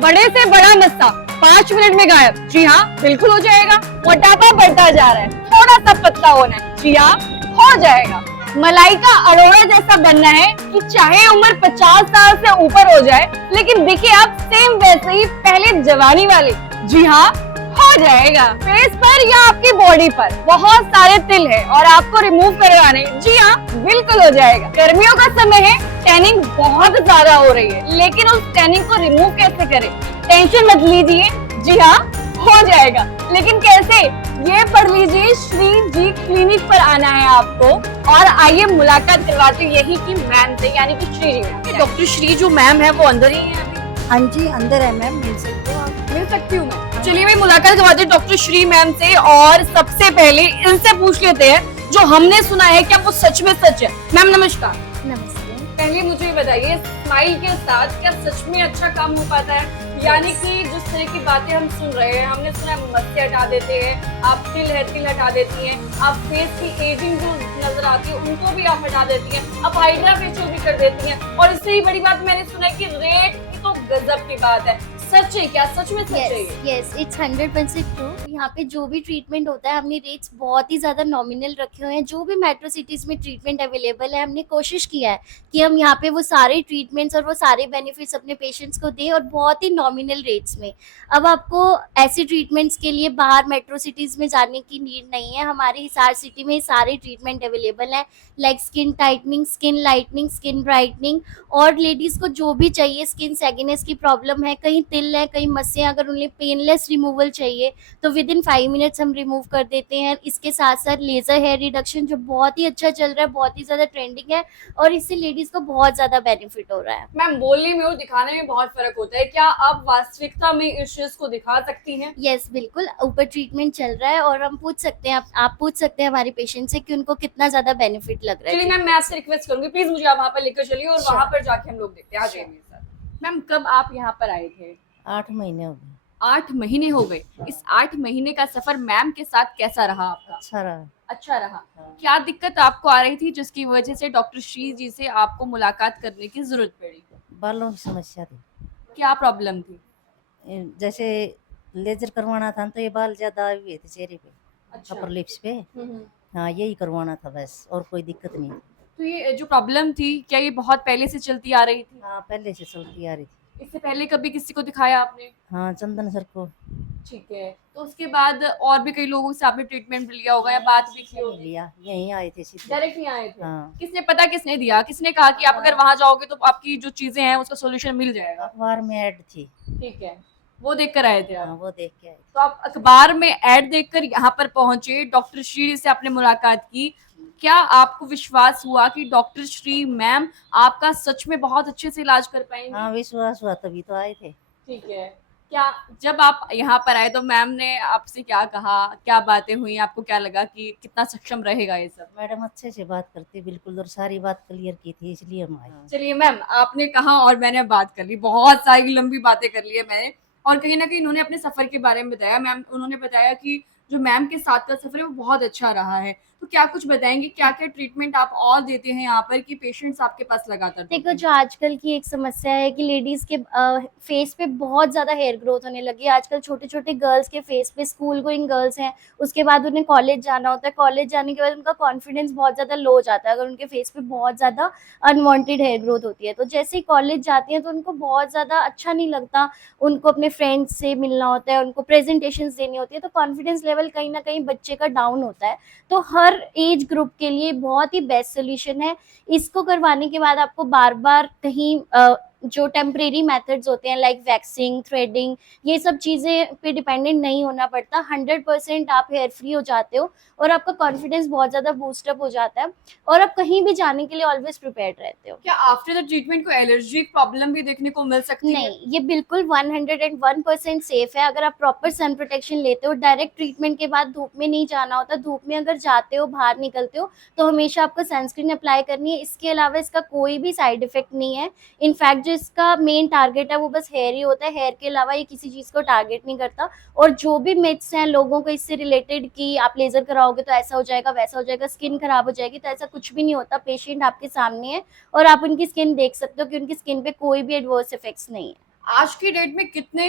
बड़े से बड़ा मस्सा 5 मिनट में गायब। जी हाँ, बिल्कुल हो जाएगा। मोटापा बढ़ता जा रहा है, थोड़ा सा पतला होना है। जी हाँ, हो जाएगा। मलाई का अरोड़ा जैसा बनना है कि चाहे उम्र 50 साल से ऊपर हो जाए, लेकिन दिखे आप सेम वैसे ही पहले जवानी वाले। जी हाँ, हो जाएगा। फेस पर या आपकी बॉडी पर बहुत सारे तिल है और आपको रिमूव करवाने। जी हाँ, बिल्कुल हो जाएगा। गर्मियों का समय है, टैनिंग बहुत ज्यादा हो रही है, लेकिन उस टैनिंग को रिमूव कैसे करें? टेंशन मत लीजिए। जी हाँ, हो जाएगा। लेकिन कैसे, ये पढ़ लीजिए। श्री जी क्लिनिक पर आना है आपको और आइए मुलाकात करवाते यही की मैम से, यानी कि श्री जी। डॉक्टर श्री जो मैम है वो अंदर ही है अभी? हाँ जी, अंदर है मैम, मिल सकते हो आप। मिल सकती हूँ मैं? चलिए मैं मुलाकात करवाती हूँ डॉक्टर श्री मैम से, और सबसे पहले इनसे पूछ लेते हैं जो हमने सुना है क्या वो सच में सच है। मैम नमस्कार। नमस्ते। पहले मुझे ये बताइए, स्माइल के साथ क्या सच में अच्छा काम हो पाता है? यानी कि जिस तरह की बातें हम सुन रहे हैं, हमने सुना है मस्ती हटा देते हैं आप, तिल हटा देती हैं आप, फेस की एजिंग जो नजर आती है उनको भी आप हटा देती हैं, आप हाइड्रा फेशियल भी कर देती हैं, और इससे ही बड़ी बात मैंने सुना है कि रेट की तो गजब की बात है। सच है क्या? सच में सच है ये? Yes, it's 100% true. यहाँ पे जो भी ट्रीटमेंट होता है हमने रेट्स बहुत ही ज़्यादा नॉमिनल रखे हुए हैं। जो भी मेट्रो सिटीज़ में ट्रीटमेंट अवेलेबल है, हमने कोशिश किया है कि हम यहाँ पे वो सारे ट्रीटमेंट्स और वो सारे बेनिफिट्स अपने पेशेंट्स को दें, और बहुत ही नॉमिनल रेट्स में। अब आपको ऐसे ट्रीटमेंट्स के लिए बाहर मेट्रो सिटीज़ में जाने की नीड नहीं है। हमारे हिसार सिटी में सारे ट्रीटमेंट अवेलेबल हैं, like skin tightening, skin lightning, skin brightening, और लेडीज़ को जो भी चाहिए, स्किन सैगिनेस की प्रॉब्लम है, कहीं तिल है, कहीं मस्से, अगर उन्हें पेनलेस रिमूवल चाहिए तो विद इन 5 मिनट्स हम रिमूव कर देते हैं। इसके साथ साथ लेजर हेयर रिडक्शन जो बहुत ही अच्छा चल रहा है, बहुत ही ज़्यादा ट्रेंडिंग है, और इससे लेडीज़ को बहुत ज़्यादा बेनिफिट हो रहा है। मैम बोलने में और दिखाने में बहुत फर्क होता है, क्या आप वास्तविकता में इस चीज को दिखा सकती हैं? यस, बिल्कुल। ऊपर ट्रीटमेंट चल रहा है और हम पूछ सकते हैं, आप पूछ सकते हैं हमारे पेशेंट से कि उनको कितना ज़्यादा बेनिफिट लग रहा है। चलिए मैम, मैं आपसे रिक्वेस्ट करूंगी, प्लीज मुझे आप वहाँ पर लेकर चलिए और वहाँ पर जाके हम लोग देखते हैं। आ जाइए मेरे साथ। मैम कब आप यहाँ पर आए थे? 8 महीने हो गए। 8 महीने हो गए। इस 8 महीने का सफर मैम के साथ कैसा रहा आपका? अच्छा रहा। अच्छा रहा। क्या दिक्कत आपको आ रही थी जिसकी वजह से डॉक्टर श्री जी से आपको मुलाकात करने की जरूरत पड़ी? बालों की समस्या थी। क्या प्रॉब्लम थी? जैसे लेजर करवाना था तो ये बाल ज़्यादा आए हुए थे चेहरे पे, अच्छा। अपर लिप्स पे। हम्म। हाँ, यही करवाना था बस, और कोई दिक्कत नहीं थी। तो ये जो प्रॉब्लम थी, क्या ये बहुत पहले से चलती आ रही थी? हाँ, पहले से चलती आ रही थी। इससे पहले कभी किसी को दिखाया आपने? हाँ, चंदन सर को ठीक है। तो उसके बाद और भी कई लोगों से आपने ट्रीटमेंट लिया होगा या बात भी की होगी? लिया, यहीं आए थे सीधे। डायरेक्ट नहीं आए थे? हाँ। किसने पता किसने दिया? किसने कहा कि आप अगर वहां जाओगे तो आपकी जो चीजें हैं उसका सोल्यूशन मिल जाएगा? अखबार में ऐड थी। ठीक है, वो देख कर आए थे हाँ, आप? वो देख के आए थे। तो आप अखबार में ऐड देखकर यहाँ पर पहुंचे, डॉक्टर श्री से आपने मुलाकात की। क्या आपको विश्वास हुआ कि डॉक्टर श्री मैम आपका सच में बहुत अच्छे से इलाज कर पाएंगे? हाँ, विश्वास हुआ तभी तो आए थे। ठीक है। क्या जब आप यहाँ पर आए तो मैम ने आपसे क्या कहा, क्या बातें हुई, आपको क्या लगा कि कितना सक्षम रहेगा ये सब? मैडम अच्छे से बात करती बिल्कुल, और सारी बात क्लियर की थी, इसलिए हम आए। चलिए मैम, आपने कहा और मैंने बात कर ली, बहुत सारी लंबी बातें कर ली है मैंने, और कहीं ना कहीं इन्होंने अपने सफर के बारे में बताया। मैम उन्होंने बताया कि जो मैम के साथ का सफर है वो बहुत अच्छा रहा है। तो क्या कुछ बताएंगे, क्या क्या ट्रीटमेंट आप और देते हैं यहाँ पर कि पेशेंट्स आपके पास लगातार? देखो, जो आजकल की एक समस्या है कि लेडीज के फेस पे बहुत ज्यादा हेयर ग्रोथ होने लगी है। आजकल छोटे छोटे गर्ल्स के फेस पे, स्कूल गोइंग गर्ल्स हैं, उसके बाद उन्हें कॉलेज जाना होता है, कॉलेज जाने के बाद उनका कॉन्फिडेंस बहुत ज्यादा लो हो जाता है अगर उनके फेस पे बहुत ज्यादा अनवांटेड हेयर ग्रोथ होती है। तो जैसे ही कॉलेज जाती हैं तो उनको बहुत ज्यादा अच्छा नहीं लगता, उनको अपने फ्रेंड्स से मिलना होता है, उनको प्रेजेंटेशन देनी होती है, तो कॉन्फिडेंस लेवल कहीं ना कहीं बच्चे का डाउन होता है। तो हर एज ग्रुप के लिए बहुत ही बेस्ट सोल्यूशन है। इसको करवाने के बाद आपको बार बार कहीं जो टेम्परेरी मेथड्स होते हैं लाइक वैक्सिंग, थ्रेडिंग, ये सब चीज़ें पे डिपेंडेंट नहीं होना पड़ता। 100% आप हेयर फ्री हो जाते हो और आपका कॉन्फिडेंस बहुत ज़्यादा बूस्टअप हो जाता है, और आप कहीं भी जाने के लिए ऑलवेज प्रिपेयर्ड रहते हो। क्या आफ्टर द ट्रीटमेंट को एलर्जी प्रॉब्लम भी देखने को मिल सकती है? नहीं, ये बिल्कुल 101% सेफ है। अगर आप प्रॉपर सन प्रोटेक्शन लेते हो, डायरेक्ट ट्रीटमेंट के बाद धूप में नहीं जाना होता। धूप में अगर जाते हो, बाहर निकलते हो, तो हमेशा आपको सनस्क्रीन अप्लाई करनी है। इसके अलावा इसका कोई भी साइड इफेक्ट नहीं है। इनफैक्ट जो इसका मेन टारगेट है वो बस हेयर ही होता है। हेयर के अलावा ये किसी चीज़ को टारगेट नहीं करता। और जो भी मिथ्स हैं लोगों को इससे रिलेटेड कि आप लेजर कराओगे तो ऐसा हो जाएगा, वैसा हो जाएगा, स्किन खराब हो जाएगी, तो ऐसा कुछ भी नहीं होता। पेशेंट आपके सामने है और आप उनकी स्किन देख सकते हो कि उनकी स्किन पे कोई भी एडवर्स इफेक्ट्स नहीं है। आज की डेट में कितने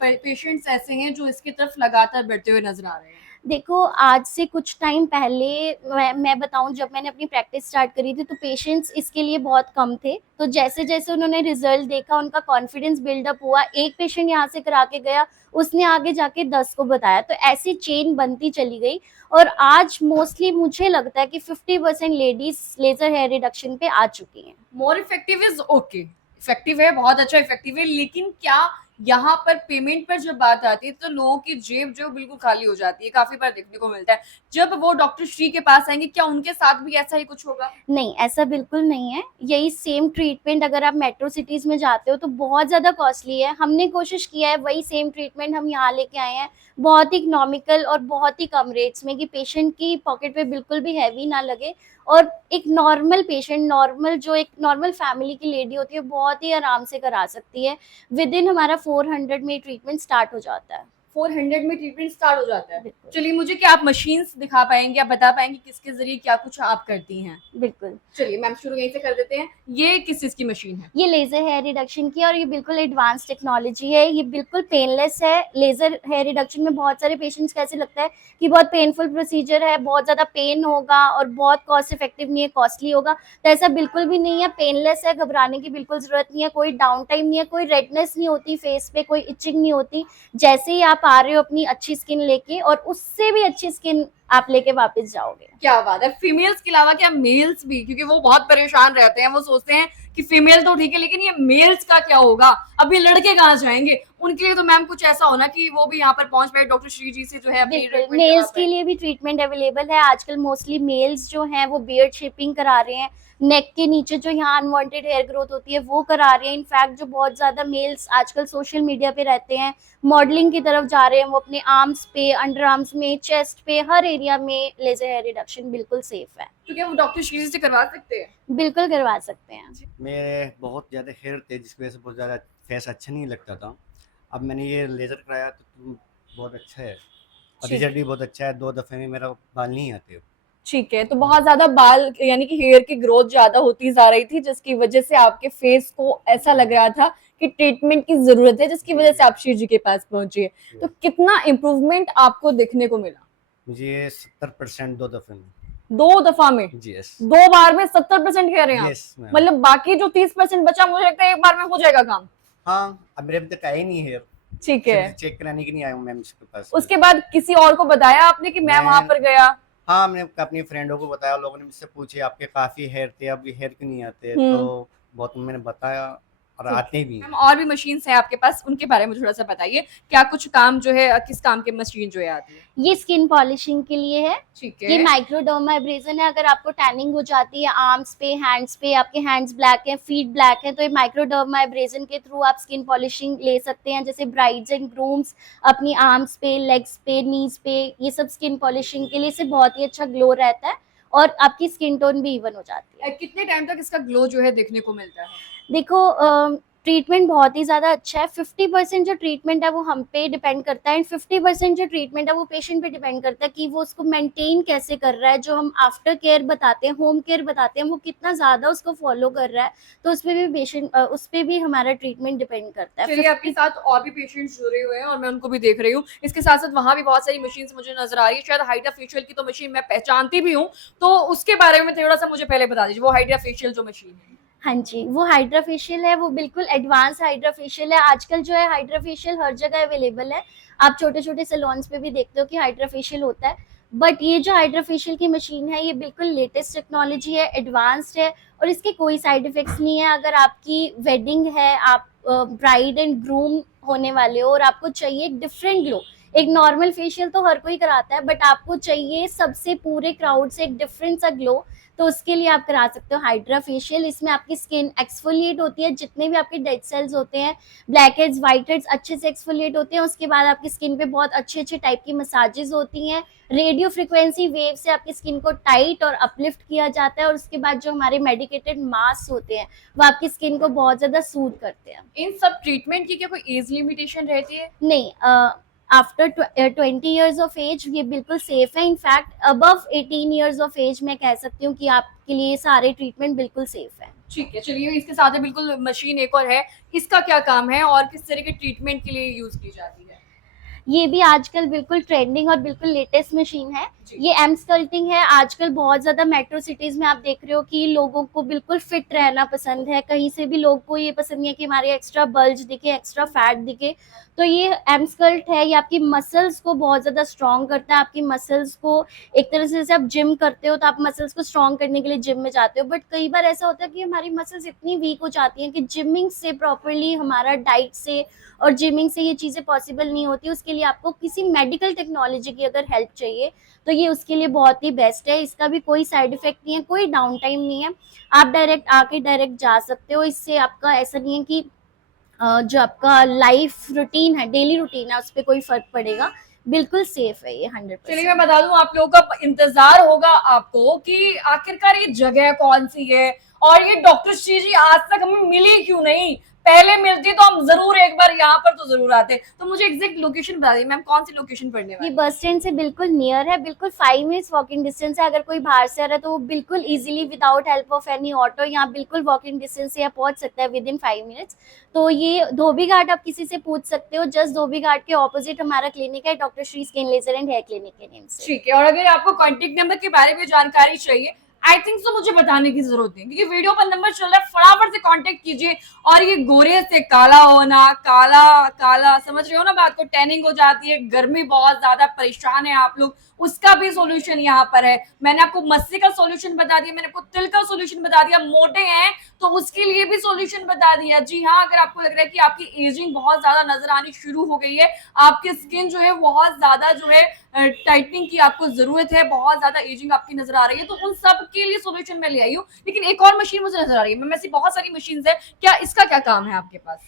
पेशेंट्स ऐसे हैं जो इसकी तरफ लगातार बढ़ते हुए नजर आ रहे हैं? देखो, आज से कुछ टाइम पहले मैं बताऊं, जब मैंने अपनी प्रैक्टिस स्टार्ट करी थी तो पेशेंट्स इसके लिए बहुत कम थे। तो जैसे जैसे उन्होंने रिजल्ट देखा, उनका कॉन्फिडेंस बिल्डअप हुआ। एक पेशेंट यहाँ से करा के गया, उसने आगे जाके 10 को बताया, तो ऐसी चेन बनती चली गई। और आज मोस्टली मुझे लगता है कि 50% लेडीज लेजर हेयर रिडक्शन पे आ चुकी हैं। More effective is okay, effective है, बहुत अच्छा इफेक्टिव है, लेकिन क्या यहाँ पर पेमेंट पर जब बात आती है तो लोगों की जेब जो बिल्कुल खाली हो जाती है, काफी बार देखने को मिलता है। जब वो डॉक्टर श्री के पास आएंगे, क्या उनके साथ भी ऐसा ही कुछ होगा? नहीं, ऐसा बिल्कुल नहीं है। यही सेम ट्रीटमेंट अगर आप मेट्रो सिटीज में जाते हो तो बहुत ज्यादा कॉस्टली है। हमने कोशिश किया है वही सेम ट्रीटमेंट हम यहाँ लेके आए हैं, बहुत ही इकोनॉमिकल और बहुत ही कम रेट्स में, कि पेशेंट की पॉकेट पे बिल्कुल भी हैवी ना लगे। और एक नॉर्मल पेशेंट, नॉर्मल जो एक नॉर्मल फैमिली की लेडी होती है, बहुत ही आराम से करा सकती है। विद इन हमारा 400 में ट्रीटमेंट स्टार्ट हो जाता है। 400 में ट्रीटमेंट स्टार्ट हो जाता है। बिल्कुल। चलिए, मुझे क्या आप मशीन्स दिखा पाएंगे, आप बता पाएंगे किसके जरिए क्या कुछ आप करती हैं? बिल्कुल। चलिए मैम, शुरू यहीं से कर देते हैं। ये किस चीज की मशीन है? ये लेजर हेयर रिडक्शन की, और ये बिल्कुल एडवांस टेक्नोलॉजी है। ये बिल्कुल पेनलेस है। लेजर हेयर रिडक्शन में बहुत सारे पेशेंट्स को ऐसे लगता है कि बहुत पेनफुल प्रोसीजर है, बहुत ज्यादा पेन होगा और बहुत कॉस्ट इफेक्टिव नहीं है, कॉस्टली होगा। तो ऐसा बिल्कुल भी नहीं है, पेनलेस है, घबराने की बिल्कुल जरूरत नहीं है, कोई डाउन टाइम नहीं है, कोई रेडनेस नहीं होती फेस पे, कोई इचिंग नहीं होती। जैसे ही आप आ रहे हो अपनी अच्छी स्किन लेके, और उससे भी अच्छी स्किन आप लेके वापस जाओगे। क्या बात है। फीमेल्स के अलावा क्या मेल्स भी, क्योंकि वो बहुत परेशान रहते हैं, वो सोचते हैं कि फीमेल तो ठीक है लेकिन ये मेल्स का क्या होगा, अब ये लड़के कहाँ जाएंगे? उनके लिए तो मैम कुछ ऐसा होना कि वो भी यहाँ पर पहुंच पाए डॉक्टर श्री जी से जो है अपनी बिल्कुल, ट्रीटमेंट मेल्स करवा के पाए। लिए भी ट्रीटमेंट अवेलेबल है। आजकल मोस्टली मेल्स जो हैं वो बियर्ड शेपिंग करा रहे हैं, नेक के नीचे जो यहाँ अनवांटेड हेयर ग्रोथ होती है वो करा रहे हैं। इनफैक्ट जो बहुत ज्यादा मेल्स आजकल सोशल मीडिया पे रहते हैं, मॉडलिंग की तरफ जा रहे हैं, वो अपने आर्म्स पे, अंडर आर्म्स में, चेस्ट पे, हर एरिया में लेजर हेयर रिडक्शन बिल्कुल सेफ है। तो क्या वो डॉक्टर श्री जी से करवा सकते हैं? बिल्कुल करवा सकते हैं। मेरे बहुत ज़्यादा हेयर थे जिसकी वजह से बहुत ज़्यादा फेस अच्छा नहीं लगता था। अब मैंने ये लेज़र कराया तो बहुत अच्छा है और ठीक। रिजल्ट भी बहुत अच्छा है। 2 दफ़े में मेरा बाल नहीं आते। ठीक है, तो बहुत ज्यादा बाल यानी कि हेयर की ग्रोथ ज्यादा होती जा रही थी, जिसकी वजह से आपके फेस को ऐसा लग रहा था कि ट्रीटमेंट की जरूरत है, जिसकी वजह से आप श्री जी के पास पहुंचे। तो कितना इम्प्रूवमेंट आपको देखने को मिला? मुझे 70% 2 दफ़े में। 2 दफा में? जी यस। 2 बार में 70% कह रहे हैं आप? Yes ma'am. मतलब बाकी जो 30% बचा, मुझे लगता है एक बार में हो जाएगा काम। हाँ, अब मेरे अभी तक आए नहीं हेयर। ठीक है, चेक कराने के नहीं आया हूँ मैम इसके पास। उसके बाद किसी और को बताया आपने कि मैं वहां पर गया? हाँ, मैंने अपनी फ्रेंडों को बताया, लोगों ने मुझसे पूछे आपके काफ़ी हेयर थे, अब ये हेयर क्यों नहीं आते? तो बहुत मैंने बताया और आते भी हैं। मैम, और भी मशीन्स हैं आपके पास, उनके बारे में थोड़ा सा बताइए। क्या कुछ काम जो है, किस काम की मशीन जो है आती है? ये स्किन पॉलिशिंग के लिए है। ठीक ये है। माइक्रोडर्माब्रेजन है। अगर आपको टैनिंग हो जाती है आर्म्स पे, हैंड्स पे, आपके हैंड्स ब्लैक हैं, फीट ब्लैक है, तो ये माइक्रोडर्माब्रेजन के थ्रू आप स्किन पॉलिशिंग ले सकते हैं। जैसे ब्राइड्स एंड ग्रूम्स अपनी आर्म्स पे, लेग्स पे, नीज पे, ये सब स्किन पॉलिशिंग के लिए से बहुत ही अच्छा ग्लो रहता है और आपकी स्किन टोन भी इवन हो जाती है। कितने टाइम तक इसका ग्लो जो है देखने को मिलता है? देखो, ट्रीटमेंट बहुत ही ज़्यादा अच्छा है। 50% जो ट्रीटमेंट है वो हम पे डिपेंड करता है, एंड 50% जो ट्रीटमेंट है वो पेशेंट पे डिपेंड करता है कि वो उसको मेंटेन कैसे कर रहा है। जो हम आफ्टर केयर बताते हैं, होम केयर बताते हैं, वो कितना ज़्यादा उसको फॉलो कर रहा है, तो उस पर भी पेशेंट, उस पर भी हमारा ट्रीटमेंट डिपेंड करता है। चलिए, आपके साथ और भी पेशेंट्स जुड़े हुए हैं और मैं उनको भी देख रही हूँ। इसके साथ साथ वहाँ भी बहुत सारी मशीन्स मुझे नजर आ रही है। शायद हाइड्रा फेशियल की तो मशीन मैं पहचानती भी हूँ, तो उसके बारे में थोड़ा सा मुझे पहले बता दीजिए, वो हाइड्रा फेशियल जो मशीन है। हाँ जी, वो हाइड्रा फेशियल है, वो बिल्कुल एडवांस हाइड्रा फेशियल है। आजकल जो है हाइड्रा फेशियल हर जगह अवेलेबल है। आप छोटे छोटे सैलून्स पे भी देखते हो कि हाइड्रा फेशियल होता है, बट ये जो हाइड्रा फेशियल की मशीन है ये बिल्कुल लेटेस्ट टेक्नोलॉजी है, एडवांस्ड है, और इसके कोई साइड इफेक्ट्स नहीं है। अगर आपकी वेडिंग है, आप ब्राइड एंड ग्रूम होने वाले हो और आपको चाहिए एक डिफरेंट ग्लो, एक नॉर्मल फेशियल तो हर कोई कराता है, बट आपको चाहिए सबसे पूरे क्राउड से एक डिफरेंट सा ग्लो, तो उसके लिए आप करा सकते हो हाइड्रा फेशियल। इसमें आपकी स्किन एक्सफोलिएट होती है, जितने भी आपके डेड सेल्स होते हैं, ब्लैक हेड्स, व्हाइट हेड्स अच्छे से एक्सफोलिएट होते हैं। उसके बाद आपकी स्किन पे बहुत अच्छे अच्छे टाइप की मसाजेस होती हैं। रेडियो फ्रिक्वेंसी वेव से आपकी स्किन को टाइट और अपलिफ्ट किया जाता है, और उसके बाद जो हमारे मेडिकेटेड मास्क होते हैं वो आपकी स्किन को बहुत ज्यादा सूद करते हैं। इन सब ट्रीटमेंट की क्या कोई एज लिमिटेशन रहती है? नहीं, आफ्टर 20 ईयर्स ऑफ एज ये बिल्कुल सेफ है। In fact above 18 years of age मैं कह सकती हूँ कि आपके लिए सारे ट्रीटमेंट बिल्कुल सेफ है। ठीक है, चलिए इसके साथ ही बिल्कुल मशीन एक और है, इसका क्या काम है और किस तरह के ट्रीटमेंट के लिए यूज की जाती है? ये भी आजकल बिल्कुल ट्रेंडिंग और बिल्कुल लेटेस्ट मशीन है। जी। ये एम स्कल्पटिंग है। आजकल बहुत ज्यादा मेट्रो सिटीज में आप देख रहे हो कि लोगों को बिल्कुल फिट रहना पसंद है। कहीं से भी लोग को ये पसंद नहीं है कि हमारे एक्स्ट्रा बल्ज दिखे, एक्स्ट्रा फैट दिखे। तो ये एम स्कल्ट है, ये आपकी मसल्स को बहुत ज्यादा स्ट्रॉन्ग करता है। आपकी मसल्स को एक तरह से जैसे आप जिम करते हो तो आप मसल्स को स्ट्रॉन्ग करने के लिए जिम में जाते हो, बट कई बार ऐसा होता है कि हमारी मसल्स इतनी वीक हो जाती हैं कि जिमिंग से प्रॉपरली, हमारा डाइट से और जिमिंग से ये चीजें पॉसिबल नहीं होती। उसके लिए आपको किसी मेडिकल टेक्नोलॉजी की अगर हेल्प चाहिए तो ये उसके लिए बहुत ही बेस्ट है। इसका भी कोई साइड इफेक्ट नहीं है, कोई डाउन टाइम नहीं है। आप डायरेक्ट आके डायरेक्ट जा सकते हो। इससे आपका ऐसा नहीं है कि जो आपका लाइफ रूटीन है, डेली रूटीन है, उस पर कोई फर्क पड़ेगा। बिल्कुल सेफ है ये 100%। चलिए मैं बता दूं, आप लोगों का इंतजार होगा आपको कि आखिरकार ये जगह कौन सी है और ये डॉक्टर श्री जी आज तक हमें मिली क्यों नहीं। पहले मिलती तो हम जरूर एक बार यहाँ पर तो जरूर आते। तो मुझे एग्जैक्ट लोकेशन बता दी मैम, कौन सी लोकेशन पड़ने वाली ये है? बस स्टैंड से बिल्कुल नियर है, बिल्कुल 5 मिनट्स वॉकिंग डिस्टेंस है। अगर कोई बाहर से आ रहा है तो वो बिल्कुल easily without help of any auto यहाँ बिल्कुल वॉकिंग डिस्टेंस से पहुंच सकता है विद इन 5 मिनट्स। तो ये धोबी घाट आप किसी से पूछ सकते हो। जस्ट धोबी घाट के ऑपोजिट हमारा क्लिनिक है, doctor Shree skin laser and hair clinic के नेम से। ठीक है, और अगर आपको कॉन्टेक्ट नंबर के बारे में जानकारी चाहिए, आई थिंक तो मुझे बताने की जरूरत नहीं, क्योंकि वीडियो पर नंबर चल रहा है, फटाफट से कांटेक्ट कीजिए। और ये गोरे से काला होना, काला काला समझ रहे हो ना बात को, टैनिंग हो जाती है, गर्मी बहुत ज्यादा, परेशान है आप लोग, उसका भी सॉल्यूशन यहाँ पर है। मैंने आपको मस्से का सॉल्यूशन बता दिया, मैंने आपको तिल का सॉल्यूशन बता दिया, मोटे हैं तो उसके लिए भी सॉल्यूशन बता दिया। जी हाँ, अगर आपको लग रहा है कि आपकी एजिंग बहुत ज्यादा नजर आनी शुरू हो गई है, आपकी स्किन जो है बहुत ज्यादा जो है टाइटनिंग की आपको जरूरत है, बहुत ज्यादा एजिंग आपकी नजर आ रही है, तो उन सब के लिए सॉल्यूशन मैं ले आई हूँ। लेकिन एक और मशीन मुझे नजर आ रही है, मैं ऐसी बहुत सारी मशीन है, क्या इसका क्या काम है आपके पास?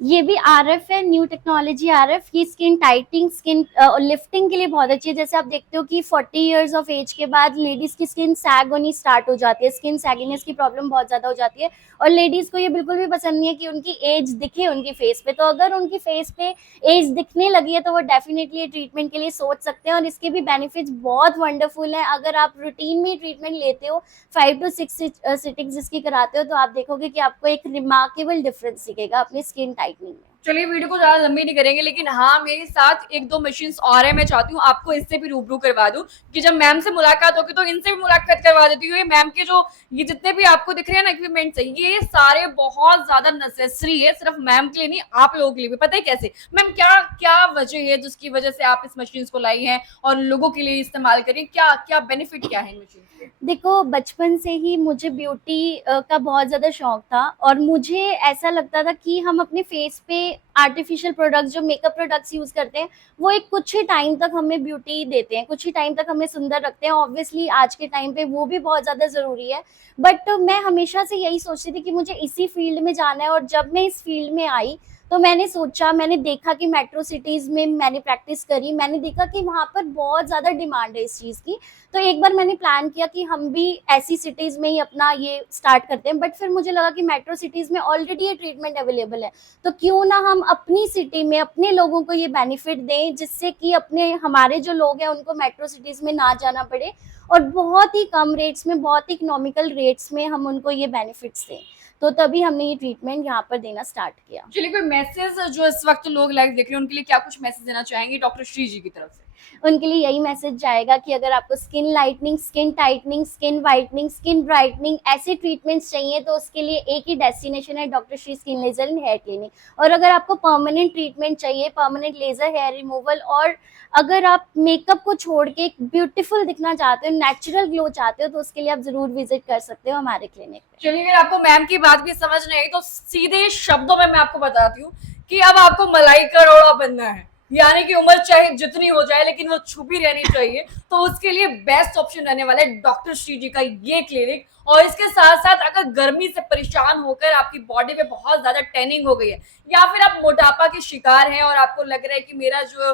ये भी आरएफ है, न्यू टेक्नोलॉजी आरएफ। ये स्किन टाइटिंग, स्किन लिफ्टिंग के लिए बहुत अच्छी है। जैसे आप देखते हो कि 40 इयर्स ऑफ एज के बाद लेडीज की स्किन सैग होनी स्टार्ट हो जाती है, स्किन सैगिनेस की प्रॉब्लम बहुत ज्यादा हो जाती है, और लेडीज को ये बिल्कुल भी पसंद नहीं है कि उनकी एज दिखे उनकी फेस पे। तो अगर उनकी फेस पे एज दिखने लगी है तो वो डेफिनेटली ट्रीटमेंट के लिए सोच सकते हैं, और इसके भी बेनिफिट्स बहुत वंडरफुल है। अगर आप रूटीन में ट्रीटमेंट लेते हो, 5 to 6 सिटिंग्स इसकी कराते हो, तो आप देखोगे कि आपको एक रिमार्केबल डिफरेंस दिखेगा अपनी स्किन टाइटनिंग में। चलिए वीडियो को ज्यादा लंबी नहीं करेंगे, लेकिन हाँ मेरे साथ एक दो मशीन्स और है, मैं चाहती हूँ आपको इससे भी रूबरू करवा दूं कि जब मैम से मुलाकात होगी तो इनसे भी मुलाकात करवा देती हूँ। मैम के जो ये जितने भी आपको दिख रहे हैं ना इक्विपमेंट्स, ये सारे बहुत ज्यादा नेसेसरी है, सिर्फ मैम के लिए नहीं, आप लोगों के लिए भी। पता है कैसे मैम, क्या क्या वजह है जिसकी वजह से आप इस मशीन को लाई हैं और लोगों के लिए इस्तेमाल करिए, क्या क्या बेनिफिट क्या है इन मशीन के? देखो, बचपन से ही मुझे ब्यूटी का बहुत ज़्यादा शौक था, और मुझे ऐसा लगता था कि हम अपने फेस पे आर्टिफिशियल प्रोडक्ट्स, जो मेकअप प्रोडक्ट्स यूज़ करते हैं, वो एक कुछ ही टाइम तक हमें ब्यूटी देते हैं, कुछ ही टाइम तक हमें सुंदर रखते हैं। ऑब्वियसली आज के टाइम पे वो भी बहुत ज़्यादा ज़रूरी है, बट मैं हमेशा से यही सोचती थी कि मुझे इसी फील्ड में जाना है। और जब मैं इस फील्ड में आई तो मैंने सोचा, मैंने देखा कि मेट्रो सिटीज़ में मैंने प्रैक्टिस करी, मैंने देखा कि वहाँ पर बहुत ज़्यादा डिमांड है इस चीज़ की। तो एक बार मैंने प्लान किया कि हम भी ऐसी सिटीज़ में ही अपना ये स्टार्ट करते हैं, बट फिर मुझे लगा कि मेट्रो सिटीज़ में ऑलरेडी ये ट्रीटमेंट अवेलेबल है, तो क्यों ना हम अपनी सिटी में अपने लोगों को ये बेनिफिट दें, जिससे कि अपने हमारे जो लोग हैं उनको मेट्रो सिटीज़ में ना जाना पड़े, और बहुत ही कम रेट्स में, बहुत ही इकोनॉमिकल रेट्स में हम उनको ये बेनिफिट्स दें। तो तभी हमने ये ट्रीटमेंट यहाँ पर देना स्टार्ट किया। चलिए, कोई मैसेज जो इस वक्त लोग लाइव देख रहे हैं उनके लिए क्या कुछ मैसेज देना चाहेंगे डॉक्टर श्री जी की तरफ से? उनके लिए यही मैसेज जाएगा कि अगर आपको skin lightning, skin tightening, skin whitening, skin brightening ऐसे ट्रीटमेंट्स चाहिए तो उसके लिए एक ही डेस्टिनेशन है, doctor Shree skin laser and hair clinic. और अगर आपको परमानेंट ट्रीटमेंट चाहिए, परमानेंट लेजर हेयर रिमूवल, और अगर आप मेकअप को छोड़ के एक ब्यूटीफुल दिखना चाहते हो, नेचुरल ग्लो चाहते हो, तो उसके लिए आप जरूर विजिट कर सकते हो हमारे क्लिनिक पे। चलिए, अगर आपको मैम की बात भी समझ नहीं आई तो सीधे शब्दों में मैं आपको बताती हूँ कि अब आपको मलाई का रोड़ा बनना है, यानी कि उम्र चाहे जितनी हो जाए लेकिन वो छुपी रहनी चाहिए, तो उसके लिए बेस्ट ऑप्शन रहने वाला है डॉक्टर श्री जी का ये क्लिनिक। और इसके साथ साथ अगर गर्मी से परेशान होकर आपकी बॉडी पे बहुत ज्यादा टैनिंग हो गई है, या फिर आप मोटापा के शिकार हैं और आपको लग रहा है कि मेरा जो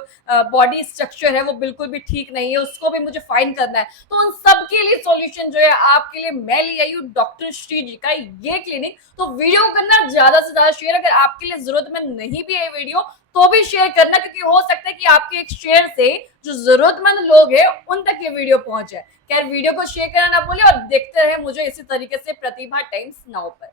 बॉडी स्ट्रक्चर है वो बिल्कुल भी ठीक नहीं है, उसको भी मुझे फाइन करना है, तो उन सब के लिए सॉल्यूशन जो है आपके लिए मैं ले आई हूँ डॉक्टर श्री जी का ये क्लिनिक। तो वीडियो को करना ज्यादा से ज्यादा शेयर, अगर आपके लिए जरूरतमंद नहीं भी है वीडियो तो भी शेयर करना, क्योंकि हो सकता है कि आपके एक शेयर से जो जरूरतमंद लोग हैं उन तक ये वीडियो पहुंच जाए। खैर वीडियो को शेयर करना ना भूलें और देखते रहे मुझे इसी तरीके से प्रतिभा टाइम्स नाउ पर।